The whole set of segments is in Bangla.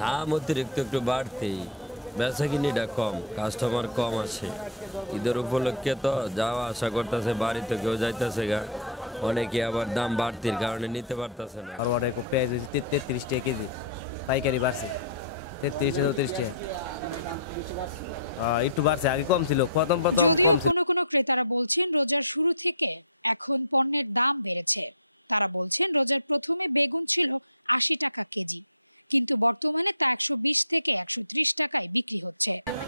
দাম অতিরিক্ত একটু বাড়তেই, বেচা কিনিটা কম, কাস্টমার কম আসে। ঈদের উপলক্ষে তো যাওয়া আশা করতেছে, বাড়িতে কেউ যাইতেছে গা, অনেকে আবার দাম বাড়তির কারণে নিতে পারতেছে না। আর অনেক পেঁয়াজ হয়েছে 33 টাকা কেজি, পাইকারি বাড়ছে 33 34 টাকা। একটু বাড়ছে, আগে কম ছিল, প্রথম কম ছিল।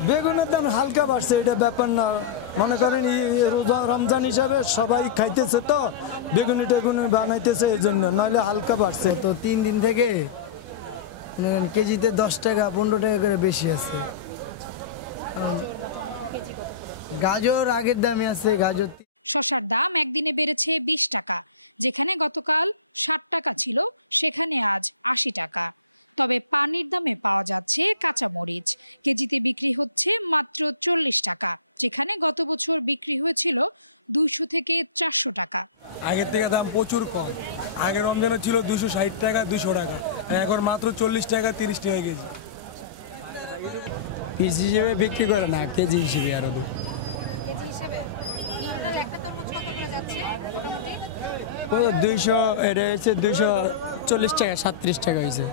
বেগুনের দাম হালকা বাড়ছে, এটা ব্যাপার না। মনে করেন রোজা রমজান হিসাবে সবাই খাইতেছে, তো বেগুনি টেগুনি বানাইতেছে, এই জন্য, নইলে হালকা বাড়ছে। তো 3 দিন থেকে কেজিতে 10 টাকা 15 টাকা করে বেশি আছে। গাজর আগের দামে আছে, গাজর আগের থেকে দাম প্রচুর কম। আগের রমজানে ছিল 260 টাকা 200 টাকা, এখন মাত্র 40 টাকা 30 টাকা কেজি। পিস হিসেবে বিক্রি করে না, কেজি হিসেবে আরো। 200, এটা হচ্ছে 240 টাকা 37 টাকা হয়েছে।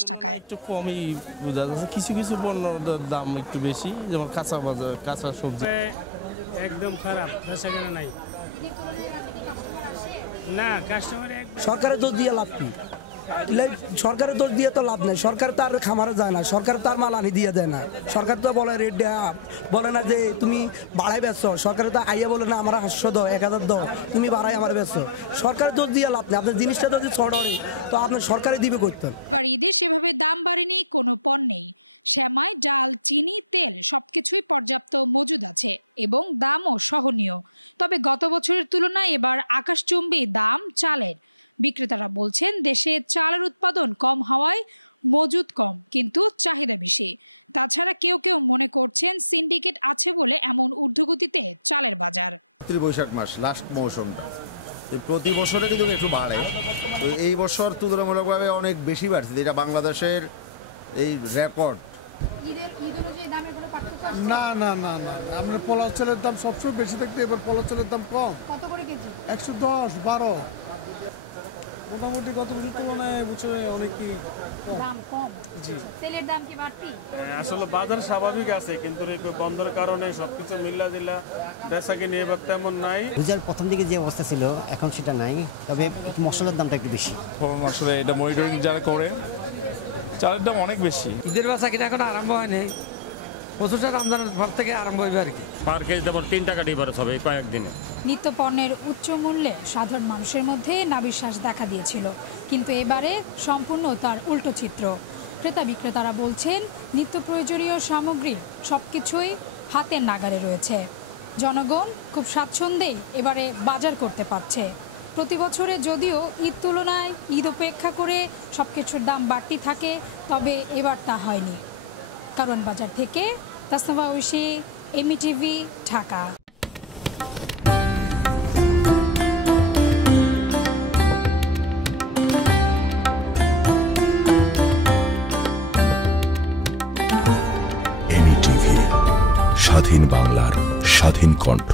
তুলনায় একটু কমই বোঝা যাচ্ছে, কিছু কিছু পণ্যের দাম একটু বেশি, যেমন কাঁচা সবজি একদম খারাপ, বেচা কেনা নাই। না, কাস্টমার সরকারের দোষ দিয়ে লাভ কি? সরকারের দোষ দিয়ে তো লাভ নেই, সরকার তার খামারে যায় না, সরকার তার মাল আনি দিয়ে দেয় না। সরকার তো বলে রেট বলে না যে তুমি বাড়াই বেচছো, সরকার তো আইয়া বলে না আমার 800 দাও 1000 দাও, তুমি বাড়াই আমার বেচছো। সরকারের দোষ দিয়ে লাভ নেই, আপনার জিনিসটা যদি ছোট হয় তো আপনার সরকারে দিবে করতেন। বৈশাখ মাস লাস্ট মৌসুমটা প্রতি বছরে কিন্তু একটু বাড়ে, তো এই বছর তুলনামূলকভাবে অনেক বেশি বাড়ছে, এটা বাংলাদেশের এই রেকর্ড। না না না না, আমরা পোলাও চালের দাম সবসময় বেশি থাকতে, এবার পোলাও চালের দাম কম। কত করে কেজি? 110 12। মোটামুটি গত বছর তুলনায় বছরে অনেকই দাম কম। জি, তেলের দাম কি বাড়তি? আসলে বাজার স্বাভাবিক আছে, কিন্তু বন্ধের কারণে সবকিছু মিল্লা দিলা বেচা কিনে এবার তেমন নাই। রোজার প্রথম দিকে যে অবস্থা ছিল এখন সেটা নাই, তবে মশলার দামটা একটু বেশি। আসলে এটা মনিটরিং যারা করে, চালের দাম অনেক বেশি। ঈদের বেচা কিনা এখন আরম্ভ হয়নি, বছরটা রমজানের পর থেকে আরম্ভ হইবে আর কি। পার কেজি যেমন 3 টাকা ডিফারেন্স হবে কয়েকদিনে। নিত্য পণ্যের উচ্চ মূল্যে সাধারণ মানুষের মধ্যে নাবিশ্বাস দেখা দিয়েছিল, কিন্তু এবারে সম্পূর্ণ তার উল্টো চিত্র। ক্রেতা বিক্রেতারা বলছেন নিত্য প্রয়োজনীয় সামগ্রী সবকিছুই হাতের নাগালে রয়েছে। জনগণ খুব স্বাচ্ছন্দ্যেই এবারে বাজার করতে পারছে। প্রতি বছরে যদিও ঈদ তুলনায় ঈদ উপেক্ষা করে সবকিছুর দাম বাড়তি থাকে, তবে এবার তা হয়নি। কারণ বাজার থেকে তাসনিফা ঐশী, এমইটিভি, ঢাকা। এমইটিভি, স্বাধীন বাংলার স্বাধীন কণ্ঠ।